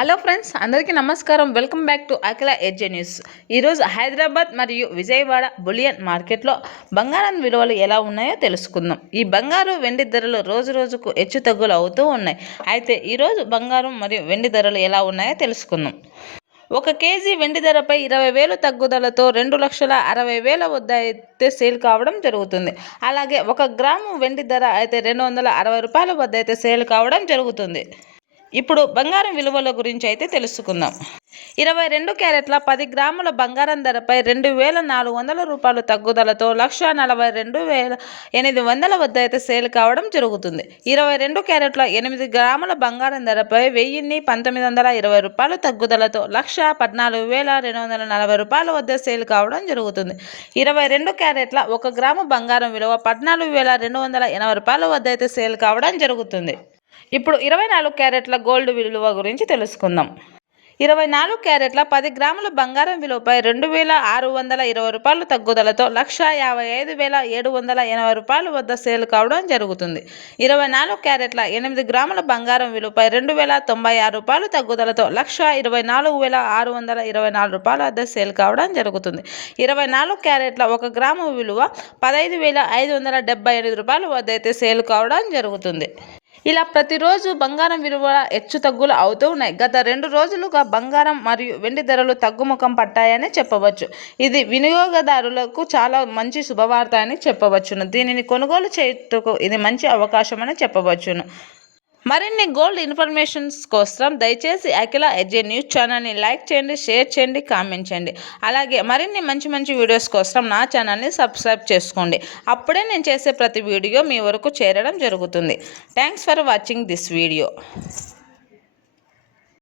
Hello friends, అందరికీ నమస్కారం. Welcome back to Akhila edge news. ఈరోజు హైదరాబాద్ మరియు విజయవాడ బులియన్ మార్కెట్లో బంగారం విలువలు ఎలా ఉన్నాయో తెలుసుకుందాం. ఈ బంగారు వెండి ధరలు రోజు రోజుకు హెచ్చుతగ్గులు అవుతూ ఉన్నాయి. అయితే ఈరోజు బంగారం మరియు వెండి ధరలు ఎలా ఉన్నాయో తెలుసుకుందాం. 1 కేజీ వెండి ధరపై 20,000 తగ్గుదలతో 2,60,000 వద్ద అయితే సేల్ కావడం జరుగుతుంది. అలాగే 1 గ్రాము వెండి ధర అయితే ₹260 వద్ద అయితే సేల్ కావడం జరుగుతుంది. ఇప్పుడు బంగారం విలువల గురించి అయితే తెలుసుకుందాం. 22 క్యారెట్ల 10 గ్రాముల బంగారం ధరపై ₹2,400 తగ్గుదలతో 1,42,800 వద్ద అయితే సేల్ కావడం జరుగుతుంది. 22 క్యారెట్ల 8 గ్రాముల బంగారం ధరపై ₹1,1920 తగ్గుదలతో 1,14,240 వద్ద సేల్ కావడం జరుగుతుంది. 22 క్యారెట్ల 1 గ్రాము బంగారం విలువ ₹14,280 వద్ద అయితే సేల్ కావడం జరుగుతుంది. ఇప్పుడు 24 క్యారెట్ల గోల్డ్ విలువ గురించి తెలుసుకుందాం. 24 క్యారెట్ల 10 గ్రాముల బంగారం విలువపై ₹2,620 తగ్గుదలతో 1,55,780 వద్ద సేల్ కావడం జరుగుతుంది. 24 క్యారెట్ల 8 గ్రాముల బంగారం విలువపై ₹2,096 తగ్గుదలతో 1,24,624 వద్ద సేల్ కావడం జరుగుతుంది. 24 క్యారెట్ల 1 గ్రాము విలువ ₹15,578 వద్ద అయితే సేల్ కావడం జరుగుతుంది. ఇలా ప్రతిరోజు బంగారం విలువ హెచ్చుతగ్గులు అవుతూ ఉన్నాయి. గత 2 రోజులుగా బంగారం మరియు వెండి ధరలు తగ్గుముఖం పట్టాయని చెప్పవచ్చు. ఇది వినియోగదారులకు చాలా మంచి శుభవార్త అని చెప్పవచ్చును. దీనిని కొనుగోలు చేయుటకు ఇది మంచి అవకాశం అని చెప్పవచ్చును. మరిన్ని గోల్డ్ ఇన్ఫర్మేషన్స్ కోసం దయచేసి అఖిల ఎడ్జే న్యూస్ ఛానల్ని లైక్ చేయండి, షేర్ చేయండి, కామెంట్ చేయండి. అలాగే మరిన్ని మంచి వీడియోస్ కోసం నా ఛానల్ని సబ్స్క్రైబ్ చేసుకోండి. అప్పుడే నేను చేసే ప్రతి వీడియో మీ వరకు చేరడం జరుగుతుంది. Thanks for watching this video.